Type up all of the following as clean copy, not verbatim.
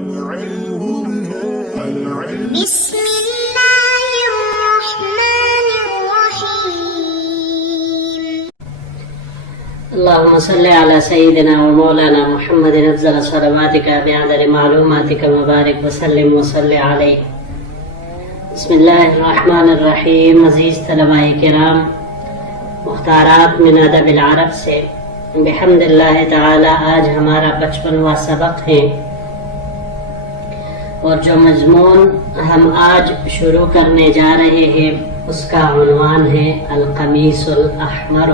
بسم الله الرحمن الرحيم. اللهم صل على سيدنا ومولانا محمد أفضل صلواتك بعدد معلوماتك مبارك وسلم وصل عليه. بسم اللہ الرحمن الرحیم. عزیز طلباء کرام، مختارات من ادب العرب سے بحمد اللہ تعالی آج ہمارا 55واں سبق ہے، اور جو مضمون ہم آج شروع کرنے جا رہے ہیں اس کا عنوان ہے القمیص الاحمر،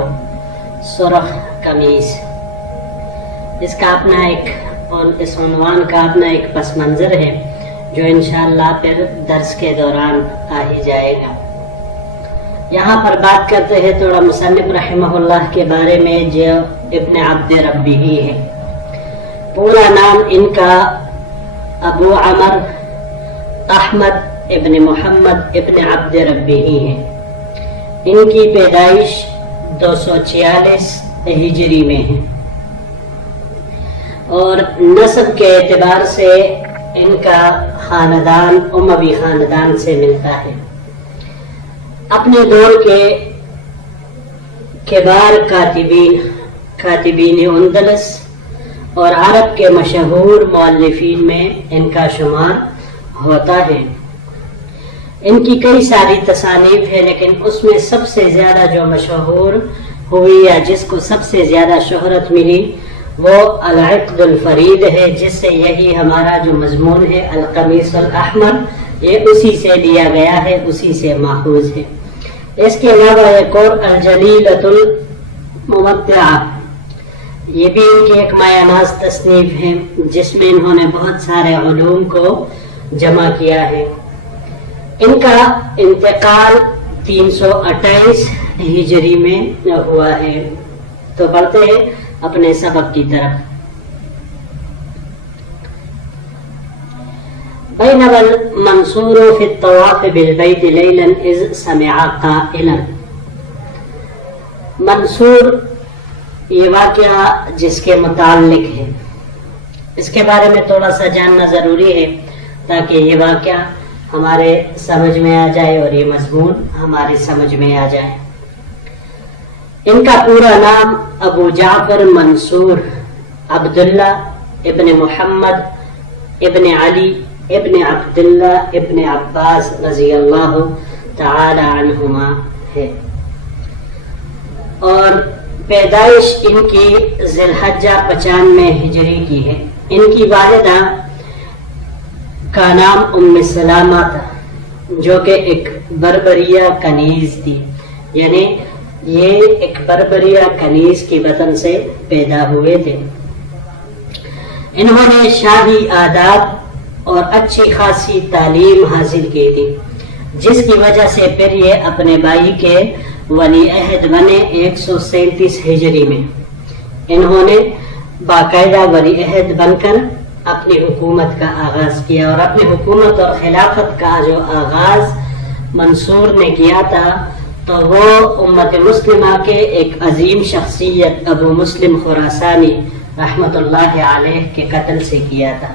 سرخ قمیص. اس عنوان کا اپنا ایک پس منظر ہے جو انشاءاللہ پھر درس کے دوران آ ہی جائے گا. یہاں پر بات کرتے ہیں تھوڑا مصنف رحمہ اللہ کے بارے میں، جو ابن عبد ربہ ہے. پورا نام ان کا ابو عمر احمد ابن محمد ابن عبد ربہ ہے. ان کی پیدائش 246 ہجری میں ہے، اور نسب کے اعتبار سے ان کا خاندان اموی خاندان سے ملتا ہے. اپنے دور کے کبار کاتبین اندلس اور عرب کے مشہور مؤلفین میں ان کا شمار ہوتا ہے. ان کی کئی ساری تصانیف ہے، لیکن اس میں سب سے زیادہ جو مشہور ہوئی یا جس کو سب سے زیادہ شہرت ملی وہ العقد الفرید ہے، جس سے یہی ہمارا جو مضمون ہے القمیص الاحمر یہ اسی سے لیا گیا ہے، اسی سے ماخوذ ہے. اس کے علاوہ ایک اور الجلیلۃ الممتعہ، یہ بھی ان کی ایک مایہ ناز تصنیف ہے جس میں انہوں نے بہت سارے علوم کو جمع کیا ہے. ان کا انتقال 328 ہجری میں ہوا ہے. تو بڑھتے ہیں اپنے سبق کی طرف. بینما المنصور فی الطواف بالبیت لیلا اذ سمع قائلا. منصور یہ واقعہ جس کے متعلق ہے، اس کے بارے میں تھوڑا سا جاننا ضروری ہے تاکہ یہ واقعہ ہمارے سمجھ میں آ جائے اور یہ مضمون ہماری سمجھ میں آ جائے. ان کا پورا نام ابو جعفر منصور عبداللہ ابن محمد ابن علی ابن عبداللہ ابن عباس رضی اللہ تعالی عنہما ہے، اور پیدائش ان کی ذی الحجہ 95 ہجری کی ہے. ان کی والدہ کا نام ام سلامہ تھا، جو کہ ایک بربریہ کنیز تھی، یعنی یہ ایک بربریہ کنیز کی بطن سے پیدا ہوئے تھے. انہوں نے شاہی آداب اور اچھی خاصی تعلیم حاصل کی تھی، جس کی وجہ سے پھر یہ اپنے بھائی کے ولی عہد بنے 137 ہجری میں. انہوں نے باقاعدہ ولی عہد بن کر اپنی حکومت کا آغاز کیا، اور اپنی حکومت اور خلافت کا جو آغاز منصور نے کیا تھا تو وہ امت مسلمہ کے ایک عظیم شخصیت ابو مسلم خراسانی رحمت اللہ علیہ کے قتل سے کیا تھا.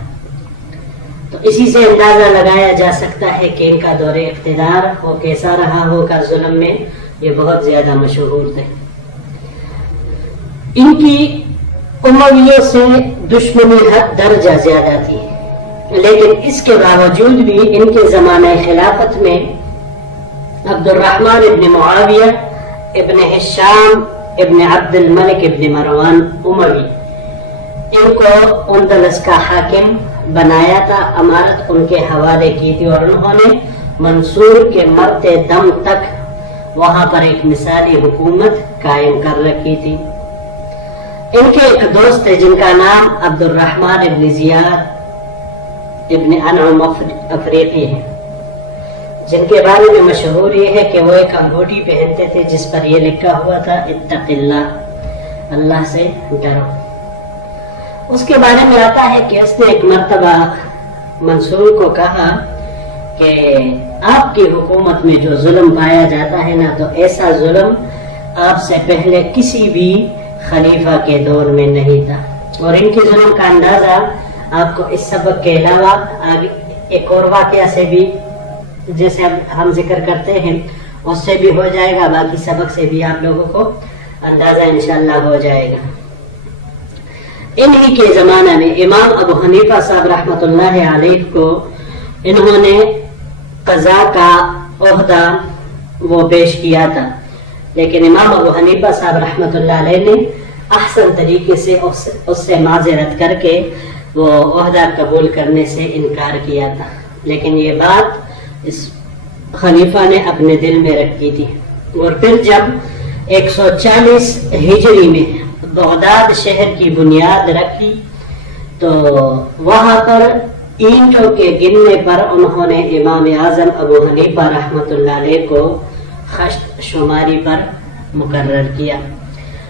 تو اسی سے اندازہ لگایا جا سکتا ہے کہ ان کا دور اقتدار وہ کیسا رہا ہوگا. ظلم میں یہ بہت زیادہ مشہور تھے. ان کی امویوں سے دشمنی حد درجہ زیادہ تھی، لیکن اس کے باوجود بھی ان کے زمانہ خلافت میں عبد الرحمن ابن معاویہ ابن ہشام ابن عبد الملک ابن مروان اموی ان کو اندلس کا حاکم بنایا تھا. امارت ان کے حوالے کی تھی، اور انہوں نے منصور کے مرتے دم تک وہاں پر ایک مثالی حکومت قائم کر رکھی تھی. ان کے ایک دوست تھے جن کا نام عبد الرحمن ابن زیاد ابن انعم افریقی ہے، جن کے بارے میں مشہور یہ ہے کہ وہ ایک انگوٹھی پہنتے تھے جس پر یہ لکھا ہوا تھا اتق اللہ، اللہ سے ڈرو. اس کے بارے میں آتا ہے کہ اس نے ایک مرتبہ منصور کو کہا کہ آپ کی حکومت میں جو ظلم پایا جاتا ہے نا، تو ایسا ظلم آپ سے پہلے کسی بھی خلیفہ کے دور میں نہیں تھا. اور ان کے ظلم کا اندازہ آپ کو اس سبق کے علاوہ آگے ایک اور واقعہ سے بھی جیسے اب ہم ذکر کرتے ہیں اس سے بھی ہو جائے گا، باقی سبق سے بھی آپ لوگوں کو اندازہ انشاءاللہ ہو جائے گا۔ انہی کے زمانہ میں امام ابو حنیفہ صاحب رحمۃ اللہ علیہ کو انہوں نے قضاء کا عہدہ وہ پیش کیا تھا، لیکن امام ابو حنیفہ صاحب رحمۃ اللہ علیہ نے احسن طریقے سے اس سے معذرت کر کے وہ عہدہ قبول کرنے سے انکار کیا تھا، لیکن یہ بات اس خلیفہ نے اپنے دل میں رکھی تھی۔ اور پھر جب 140 ہجری میں بغداد شہر کی بنیاد رکھی تو وہاں پر اینٹوں کے گننے پر انہوں نے امام اعظم ابو حنیفہ رحمۃ اللہ علیہ کو خشت شماری پر مقرر کیا،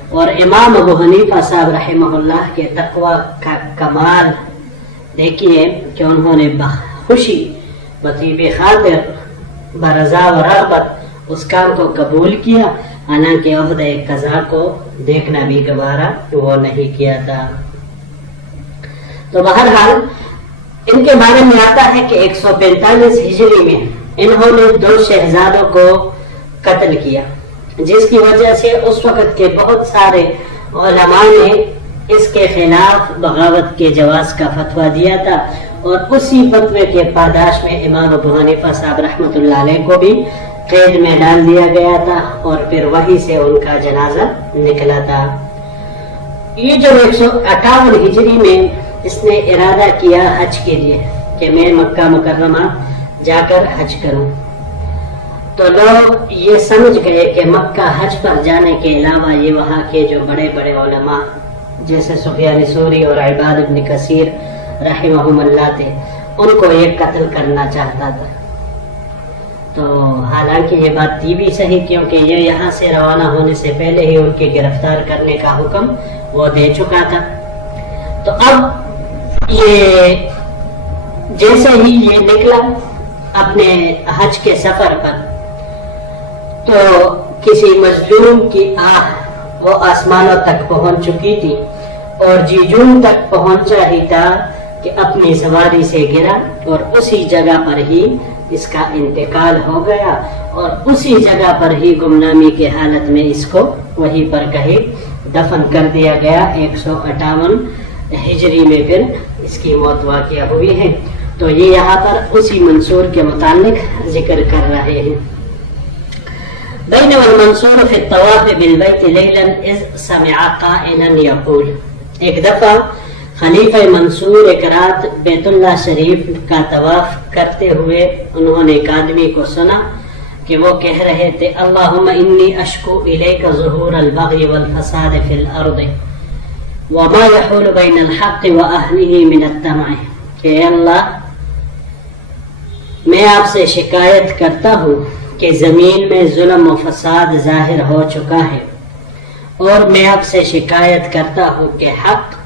اور امام ابو حنیفہ صاحب رحمہ اللہ کے تقوی کا کمال دیکھیے کہ انہوں نے بخوشی بطیب خاطر برضا و رغبت اس کام کو قبول کیا، حالانکہ عہدہ قضاء کو دیکھنا بھی گوارا وہ نہیں کیا تھا۔ تو بہرحال ان کے بارے میں آتا ہے کہ 145 ہجری میں انہوں نے 2 شہزادوں کو قتل کیا، جس کی وجہ سے اس وقت کے بہت سارے علماء نے اس کے خلاف بغاوت کے جواز کا فتویٰ دیا تھا، اور اسی فتوے کے پاداش میں امام ابو حنیفہ صاحب رحمۃ اللہ علیہ کو بھی قید میں ڈال دیا گیا تھا، اور پھر وہیں سے ان کا جنازہ نکلا تھا۔ یہ جو 158 ہجری میں اس نے ارادہ کیا حج کے لیے کہ میں مکہ مکرمہ جا کر حج کروں، تو لوگ یہ سمجھ گئے کہ مکہ حج پر جانے کے علاوہ یہ وہاں کے جو بڑے بڑے علماء جیسے سفیان ثوری اور عباد بن کثیر رحمہم اللہ تھے، ان کو یہ قتل کرنا چاہتا تھا۔ تو حالانکہ یہ بات تھی بھی صحیح، کیونکہ یہ یہاں سے روانہ ہونے سے پہلے ہی ان کے گرفتار کرنے کا حکم وہ دے چکا تھا۔ تو اب یہ جیسے ہی یہ نکلا اپنے حج کے سفر پر، تو کسی مظلوم کی آہ وہ آسمانوں تک پہنچ چکی تھی، اور جیجون تک پہنچا ہی تھا کہ اپنی سواری سے گرا، اور اسی جگہ پر ہی اس کا انتقال ہو گیا، اور اسی جگہ پر ہی گمنامی کے حالت میں اس کو وہیں پر کہیں دفن کر دیا گیا۔ 158 ہجری میں پھر اس کی موت واقع ہوئی ہے۔ تو یہ یہاں پر اسی منصور کے متعلق ذکر کر رہے ہیں۔ بینما المنصور فی الطواف بالبیت لیلا اذ سمع قائلا یقول، ایک دفعہ خلیفہ منصور ایک رات بیت اللہ شریف کا طواف کرتے ہوئے انہوں نے ایک آدمی کو سنا کہ وہ کہہ رہے تھے اللہم انی اشکو الیک ظہور البغی والفساد فی الارض وما یحول بین الحق واہلہ من الطمع، کہ اے اللہ میں آپ سے شکایت کرتا ہوں کہ زمین میں ظلم و فساد ظاہر ہو چکا ہے، اور میں آپ سے شکایت کرتا ہوں کہ حق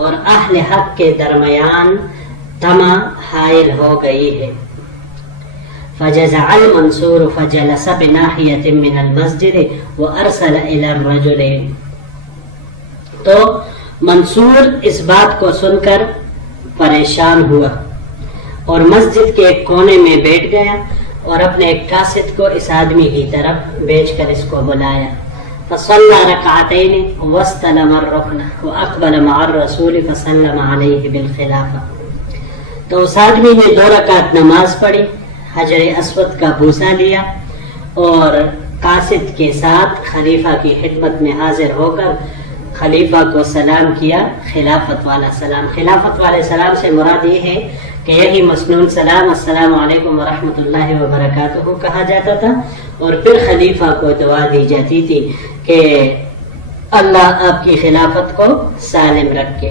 اور اہل حق کے درمیان طمع حائل ہو گئی ہے۔ فجزع المنصور فجلس بناحیة من المسجد وارسل الى الرجل، تو منصور اس بات کو سن کر پریشان ہوا اور مسجد کے ایک کونے میں بیٹھ گیا، اور اپنے ایک قاصد کو اس آدمی کی طرف بھیج کر اس کو بلایا۔ فصلى ركعتين واستلم الركن واقبل مع الرسول فسلم عليه بالخلافه، تو اس آدمی نے 2 رکعت نماز پڑھی، حجر اسود کا بوسہ لیا، اور قاصد کے ساتھ خلیفہ کی خدمت میں حاضر ہو کر خلیفہ کو سلام کیا، خلافت والا سلام۔ خلافت والے سلام سے مراد یہ ہے کہ یہی مسنون سلام السلام علیکم ورحمۃ اللہ وبرکاتہ کہا جاتا تھا، اور پھر خلیفہ کو دعا دی جاتی تھی کہ اللہ آپ کی خلافت کو سالم رکھے،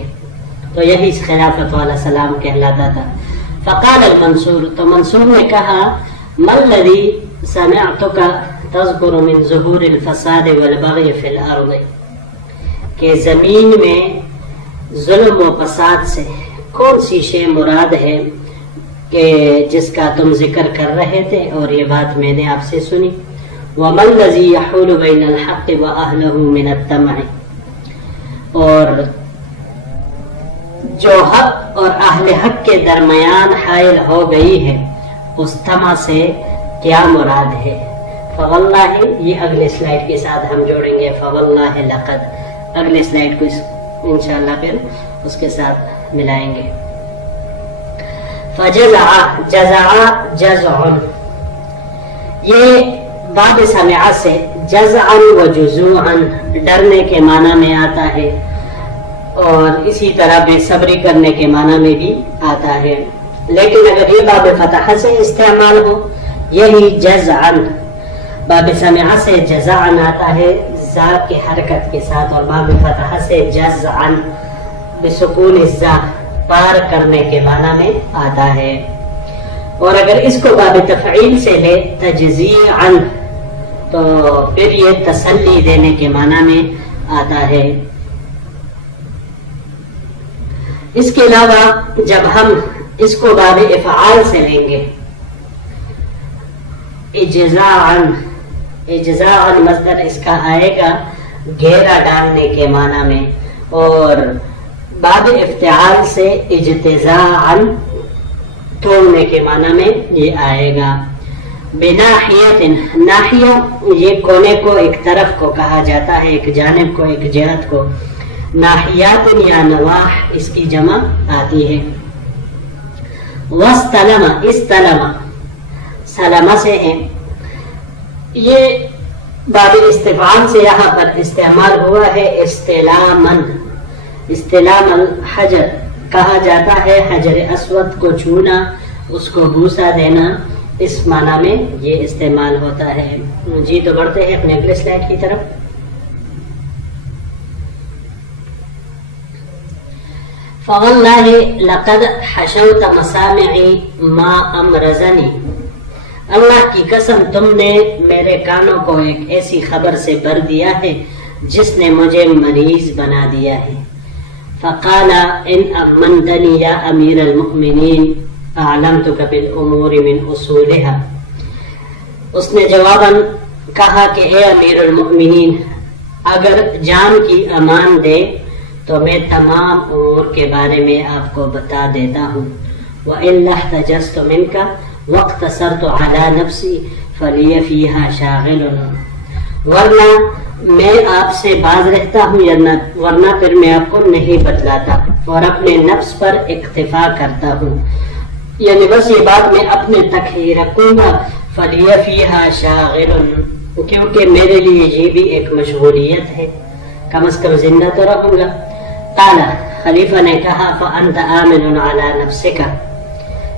تو یہی خلافت والا سلام کہلاتا تھا۔ فقال المنصور، تو منصور نے کہا ما الذی سمعتک تذکر من ظہور الفساد والبغی فی الارض، کہ زمین میں ظلم و فساد سے کون سی شے مراد ہے کہ جس کا تم ذکر کر رہے تھے، اور یہ بات میں نے آپ سے سنی۔ وَمَا الَّذِي يَحُولُ بَيْنَ الْحَقِّ وَأَهْلَهُ مِنَ الطَّمَعِ، اور جو حق اور اہل حق کے درمیان حائل ہو گئی ہے اس طمع سے کیا مراد ہے؟ فواللہ، یہ اگلے سلائیڈ کے ساتھ ہم جوڑیں گے، فواللہ لقد، اگلے سلائیڈ کو انشاءاللہ پھر اس کے ساتھ ملائیں گے۔ فجزع، جزع جزع، یہ باب سمع سے جزعا و جزوعا ڈرنے کے معنی میں آتا ہے، اور اسی طرح بے صبری کرنے کے معنی میں بھی آتا ہے، لیکن اگر یہ باب فتح سے استعمال ہو، یہی جزعا باب سمع سے جزعا آتا ہے زا کی حرکت کے ساتھ، اور باب فتح سے جزعا بسکون الزا پار کرنے کے معنی میں آتا ہے، اور اگر اس کو باب تفعیل سے لے تجزیعا تو پھر یہ تسلی دینے کے معنی میں آتا ہے۔ اس کے علاوہ جب ہم اس کو باب افعال سے لیں گے، اجزاعا، اجزاعا مصدر اس کا آئے گا گھیرا ڈالنے کے معنی میں، اور باب افتعال سے اجتزاعا توڑنے کے معنی میں یہ آئے گا۔ بناحیت، ناحیہ یہ کونے کو، ایک طرف کو کہا جاتا ہے، ایک جانب کو، ایک جہت کو۔ ناحیات یا نواح اس کی جمع آتی ہے۔ واستلم، استلم سلمہ سے ہے، یہ باب استفعال سے یہاں پر استعمال ہوا ہے استلامن۔ استلام الحجر کہا جاتا ہے حجر اسود کو چھونا، اس کو بوسہ دینا، اس معنی میں یہ استعمال ہوتا ہے۔ جی تو بڑھتے ہیں اپنے اگلے سلائیڈ کی طرف۔ فواللہ لقد حشوت مسامعی ما امرزنی، اللہ کی قسم تم نے میرے کانوں کو ایک ایسی خبر سے بھر دیا ہے جس نے مجھے مریض بنا دیا ہے۔ فقال ان امنتنی یا امیر المؤمنین اعلمتک بالامور من اصولها، اس نے جواباً کہا کہ اے امیر المؤمنین، اگر جان کی امان دے تو میں تمام امور کے بارے میں آپ کو بتا دیتا ہوں۔ وَإِلَّا احْتَجَزْتُ مِنْكَ وَاقْتَصَرْتُ عَلَى نَفْسِي فَلِيَ فِيهَا شَاغِلٌ، ورنہ میں آپ سے باز رہتا ہوں، ورنہ پھر میں آپ کو نہیں بتلاتا اور اپنے نفس پر اکتفا کرتا ہوں، یعنی بس یہ بات میں اپنے تک ہی رکھوں گا۔ فَلِيَ فِيهَا شَاغِلٌ، کیونکہ میرے لیے یہ بھی ایک مشغولیت ہے، کم از کم زندہ تو رہوں گا۔ قال، خلیفہ نے کہا فأنت آمن علی نفسک،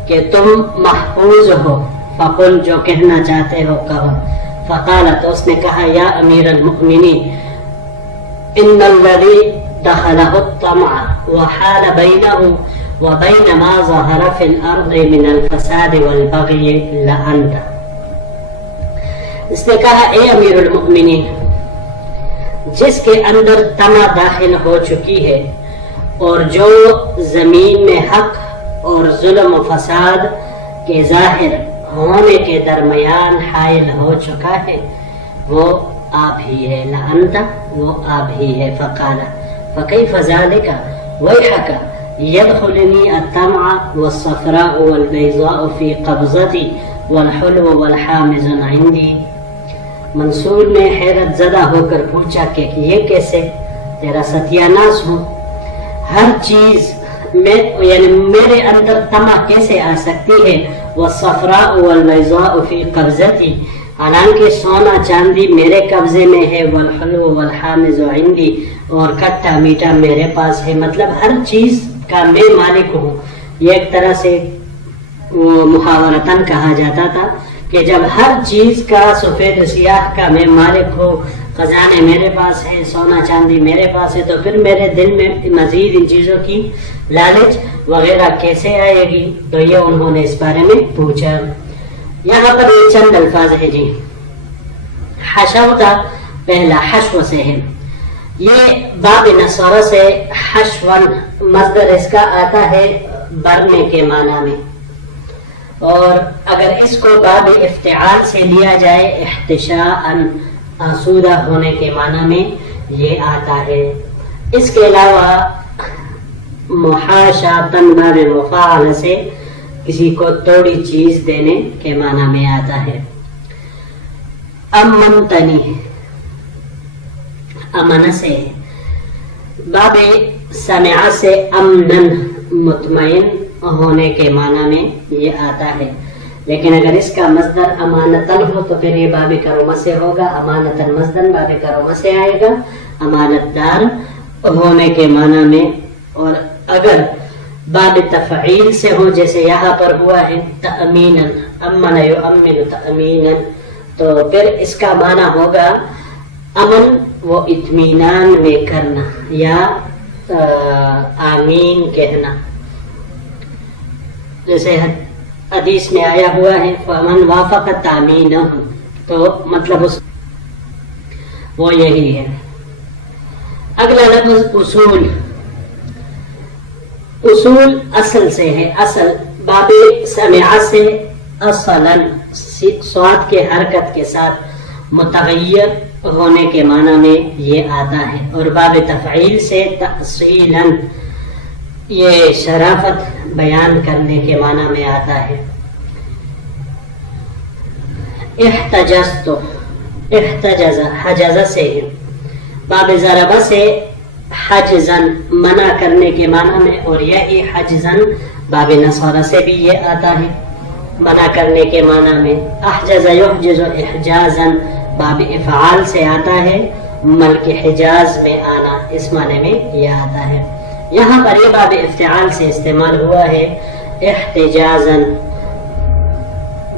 کہ تم محفوظ ہو، فقل جو کہنا چاہتے ہو کہو۔ فقال، تو اس نے کہا یا امیر المؤمنین، ان الذی دخلہ الطمع وحال بینہ وبین ما ظہر فی الارض من الفساد والبغی لانت، اس نے کہا اے امیر المؤمنین، جس کے اندر طمع داخل ہو چکی ہے اور جو زمین میں حق اور ظلم و فساد کے ظاہر ہونے کے درمیان حائل ہو چکا ہے، وہ آپ ہی ہے، لعنت، وہ آپ ہی ہے۔ فقال فکیف ذالک ویحک یدخلنی الطمع والصفراء والبیضاء فی قبضتی والحلو والحامض عندی، منصور نے حیرت زدہ ہو کر پوچھا کہ یہ کیسے، تیرا ستیاناس ہوں، ہر چیز میں یعنی میرے اندر طمع کیسے آ سکتی ہے؟ والصفراء والبیضاء فی قبضتی، حالانکہ سونا چاندی میرے قبضے میں ہے، والحلو والحامض عندی، اور کھٹا میٹھا میرے پاس ہے، مطلب ہر چیز کا میں مالک ہوں۔ یہ ایک طرح سے محاورتاً کہا جاتا تھا کہ جب ہر چیز کا سفید سیاہ کا میں مالک ہوں، خزانے میرے پاس ہے، سونا چاندی میرے پاس ہے، تو پھر میرے دل میں مزید ان چیزوں کی لالچ وغیرہ کیسے آئے گی؟ تو یہ انہوں نے اس بارے میں پوچھا۔ یہاں پر یہ چند الفاظ ہے جی۔ حشوتا پہلا حشو سے ہے، یہ باب نصارہ سے حشون مصدر اس کا آتا ہے برنے کے معنی میں، اور اگر اس کو باب افتعال سے لیا جائے احتشاءً آسودہ ہونے کے معنی میں یہ آتا ہے۔ اس کے علاوہ محاشاتن باب مفاعل سے کسی کو توڑی چیز دینے کے معنی میں آتا ہے. امنتنی امن سے باب سمع سے امنن مطمئن ہونے کے معنی میں یہ آتا ہے. لیکن اگر اس کا مصدر امانتن ہو تو پھر یہ باب کرومہ سے ہوگا. امانتن مصدر باب کرومہ سے آئے گا امانت دار ہونے کے معنی میں. اور اگر باب تفعیل سے ہو جیسے یہاں پر ہوا ہے تأمیناً امن یؤمن تأمیناً تو پھر اس کا معنی ہوگا امن و اطمینان میں کرنا یا آمین کہنا. جیسے حدیث میں آیا ہوا ہے فمن وافق تامینہ تو مطلب وہ یہی ہے. اگلا لفظ اصول. اصول اصل سے ہے. اصل باب سمع سے اصلاً صاد کے حرکت کے ساتھ متغیر ہونے کے معنی میں یہ آتا ہے. اور باب تفعیل سے تأصیلاً یہ شرافت بیان کرنے کے معنی میں آتا ہے. احتجزت احتجز حجز سے ہے. باب ضرب سے حجزن منع کرنے کے معنی میں. اور یہی حجزن باب نصر سے بھی یہ آتا ہے منع کرنے کے معنی میں. احجز یحجز احجازن باب افعال سے آتا ہے ملک حجاز میں آنا اس معنی میں یہ آتا ہے. یہاں پر یہ باب افتعال سے استعمال ہوا ہے احتجازن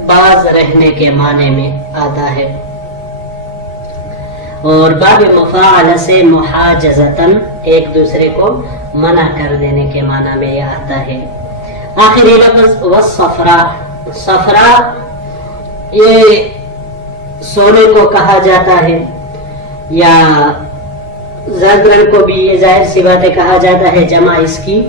باز رہنے کے معنی میں آتا ہے. اور باب مفاعل سے محاجزتن ایک دوسرے کو منع کر دینے کے معنی میں یہ آتا ہے. آخری لفظ والصفرا. صفرا یہ سونے کو کہا جاتا ہے یا زرد رنگ کو بھی یہ ظاہر سی باتیں کہا جاتا ہے. جمع اس کی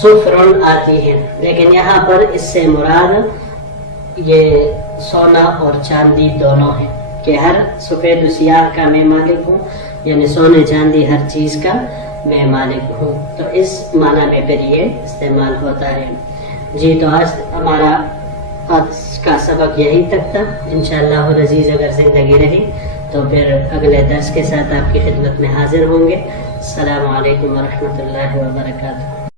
صفرن آتی ہے لیکن یہاں پر اس سے مراد یہ سونا اور چاندی دونوں ہیں کہ ہر سفید و سیاہ کا میں مالک ہوں یعنی سونے چاندی ہر چیز کا میں مالک ہوں. تو اس معنی میں پھر یہ استعمال ہوتا ہے. جی تو آج ہمارا آج کا سبق یہی تک تھا. انشاءاللہ العزیز اگر زندگی رہی تو پھر اگلے درس کے ساتھ آپ کی خدمت میں حاضر ہوں گے. السلام علیکم ورحمۃ اللہ وبرکاتہ.